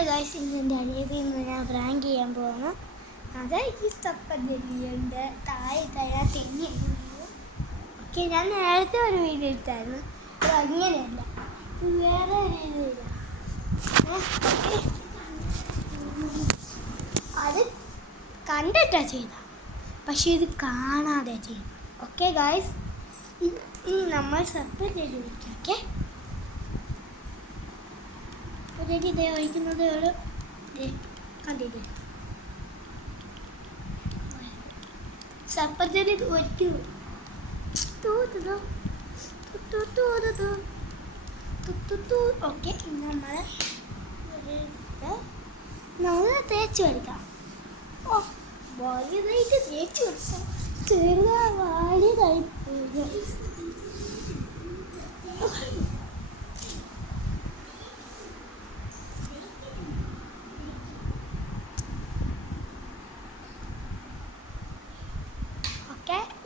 Hello guys, ഇന്ന് അനിയത്തിൽ നിന്ന് ഞാൻ പ്രാങ്ക് ചെയ്യാൻ പോകുന്നു. അത് ഈ സ്റ്റപ്പല്ലിയുണ്ട് താഴെ കഴിഞ്ഞാൽ തെങ്ങി. ഓക്കെ, ഞാൻ നേരത്തെ ഒരു വീഡിയോ എടുത്തായിരുന്നു. അത് അങ്ങനെയല്ല, വേറെ രീതിയിലാണ്. ഓക്കെ, അത് കണ്ടിട്ടാണ് ചെയ്ത, പക്ഷെ ഇത് കാണാതെ ചെയ്യും. ഓക്കെ ഗൈസ്, ഇനി നമ്മൾ സ്റ്റപ്പല്ലിൽ വിളിക്കാം. ഓക്കെ, ഇതേ ഒഴിക്കുന്നത് ഒരു കണ്ടില്ലേ, സർപ്പത്തിൽ ഒറ്റ ഓക്കെ. നമ്മൾ തേച്ച് കൊടുക്കാം. ഓ, വലുതായിട്ട് തേച്ച് കൊടുക്കാം. ചെറുതായി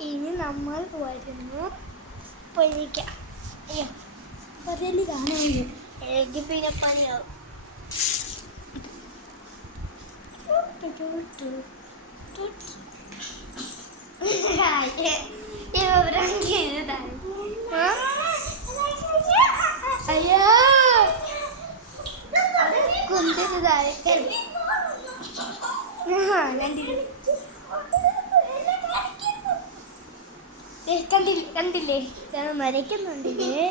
ഇനി നമ്മൾ വരുന്നു പൊരിക്കാം. അയ്യോ, പൊരിയിൽ കാണുന്നു, എനിക്ക് പിന്നെ പണിയാവും. അയ്യോ, കുന്തിന് താഴെ കണ്ടില്ലേ, ഞാൻ മരയ്ക്കുന്നുണ്ടില്ലേ.